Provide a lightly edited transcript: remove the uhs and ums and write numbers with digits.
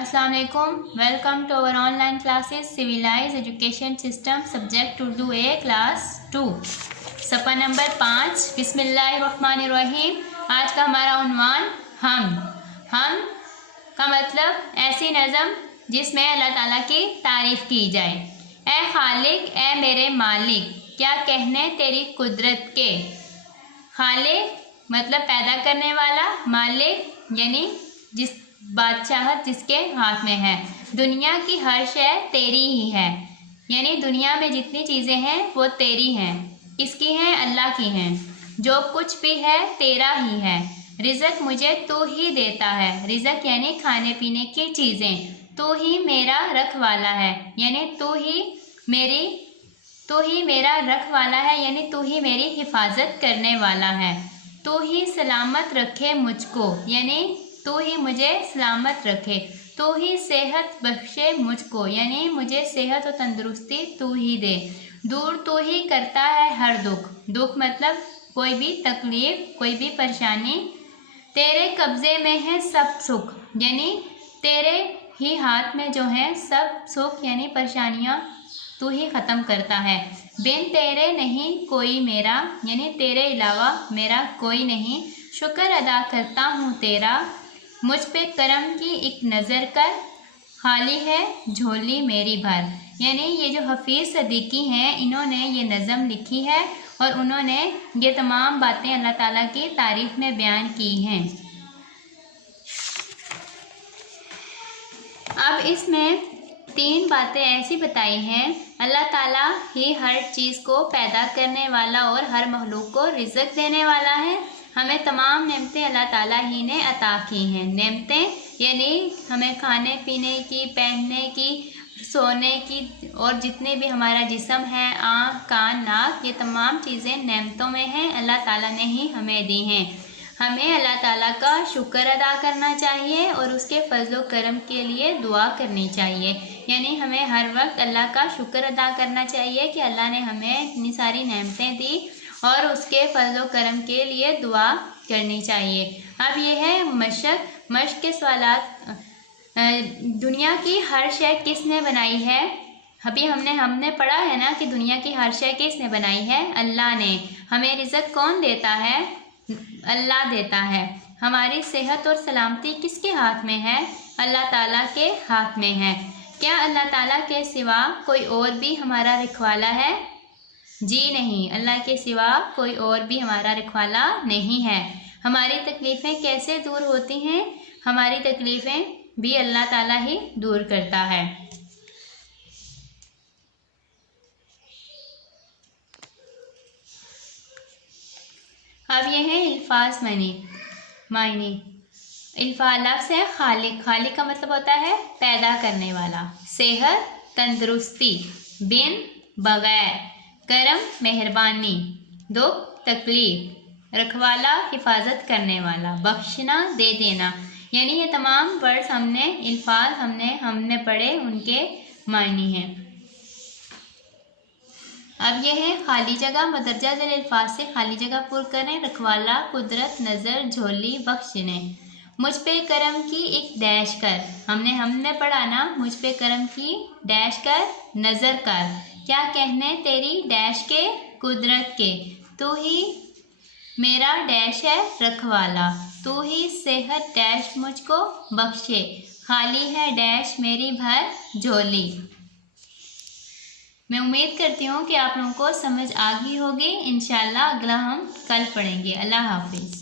अस्सलाम वालेकुम। Welcome to our online classes civilise education system subject Urdu A class 2 सफ़ा number 5। बिस्मिल्लाहिर्रहमानिर्रहीम। आज का हमारा उन्वान हम का मतलब ऐसी नज़म जिसमें अल्लाह ताला की तारीफ़ की जाए। ए खालिक ए मेरे मालिक, क्या कहने तेरी कुदरत के। खालिक मतलब पैदा करने वाला, मालिक यानी जिस बादशाहत जिसके हाथ में है। दुनिया की हर शय तेरी ही है, यानी दुनिया में जितनी चीज़ें हैं वो तेरी हैं, किसकी हैं? अल्लाह की हैं। जो कुछ भी है तेरा ही है। रिज़्क मुझे तू ही देता है, रिज़्क यानी खाने पीने की चीज़ें। तू ही मेरा रखवाला है, यानी तू ही मेरा रखवाला है, यानी तू ही मेरी हिफाजत करने वाला है। तू ही सलामत रखे मुझको, यानी तू ही मुझे सलामत रखे। तू ही सेहत बख्शे मुझको, यानी मुझे सेहत और तंदुरुस्ती तू ही दे। दूर तू ही करता है हर दुख मतलब कोई भी तकलीफ, कोई भी परेशानी। तेरे कब्ज़े में है सब सुख, यानी तेरे ही हाथ में जो है सब सुख यानी परेशानियाँ तू ही ख़त्म करता है। बिन तेरे नहीं कोई मेरा, यानी तेरे अलावा मेरा कोई नहीं। शुक्र अदा करता हूँ तेरा, मुझ पे करम की एक नज़र कर। खाली है झोली मेरी भर, यानी ये जो हफीज़ सदीकी हैं इन्होंने ये नज़म लिखी है और उन्होंने ये तमाम बातें अल्लाह ताला की तारीफ़ में बयान की हैं। अब इसमें 3 बातें ऐसी बताई हैं। अल्लाह ताला ही हर चीज़ को पैदा करने वाला और हर मखलूक को रिज़्क देने वाला है। हमें तमाम नेमतें अल्लाह ताला ही ने अता की हैं। नेमतें यानी हमें खाने पीने की, पहनने की, सोने की और जितने भी हमारा जिस्म है, आँख कान नाक, ये तमाम चीज़ें नेमतों में हैं, अल्लाह ताला ने ही हमें दी हैं। हमें अल्लाह ताला का शुक्र अदा करना चाहिए और उसके फजलो करम के लिए दुआ करनी चाहिए, यानी हमें हर वक्त अल्लाह का शुक्र अदा करना चाहिए कि अल्लाह ने हमें इतनी सारी नेमतें दी और उसके फजलो करम के लिए दुआ करनी चाहिए। अब ये है मशक के सवालात। दुनिया की हर शय किसने बनाई है? अभी हमने पढ़ा है ना कि दुनिया की हर शय किसने बनाई है? अल्लाह ने। हमें रिज़्क कौन देता है? अल्लाह देता है। हमारी सेहत और सलामती किसके हाथ में है? अल्लाह ताला के हाथ में है। क्या अल्लाह ताला के सिवा कोई और भी हमारा रखवाला है? जी नहीं, अल्लाह के सिवा कोई और भी हमारा रखवाला नहीं है। हमारी तकलीफ़ें कैसे दूर होती हैं? हमारी तकलीफ़ें भी अल्लाह ताला ही दूर करता है। अब ये है अल्फाज मायने। लफ्ज़ है खालिक। खालिक का मतलब होता है पैदा करने वाला। सेहत तंदुरुस्ती, बिन बगैर, करम मेहरबानी, दुख तकलीफ, रखवाला हिफाजत करने वाला, बख्शना दे देना, यानी ये तमाम वर्ड्स अल्फाज हमने पढ़े, उनके मायने हैं। अब यह है खाली जगह। मदरजा ज़ैल अल्फाज से खाली जगह पुर करें। रखवाला, कुदरत, नज़र, झोली, बख्शने। मुझ पे करम की एक डैश कर, हमने पढ़ा ना, मुझ पे करम की डैश कर, नज़र कर। क्या कहने तेरी डैश के, कुदरत के। तू ही मेरा डैश है रखवाला, तू ही सेहत डैश मुझको बख्शे। खाली है डैश मेरी भर झोली। मैं उम्मीद करती हूँ कि आप लोगों को समझ आ गई होगी। इंशाल्लाह अगला हम कल पढ़ेंगे। अल्लाह हाफिज़।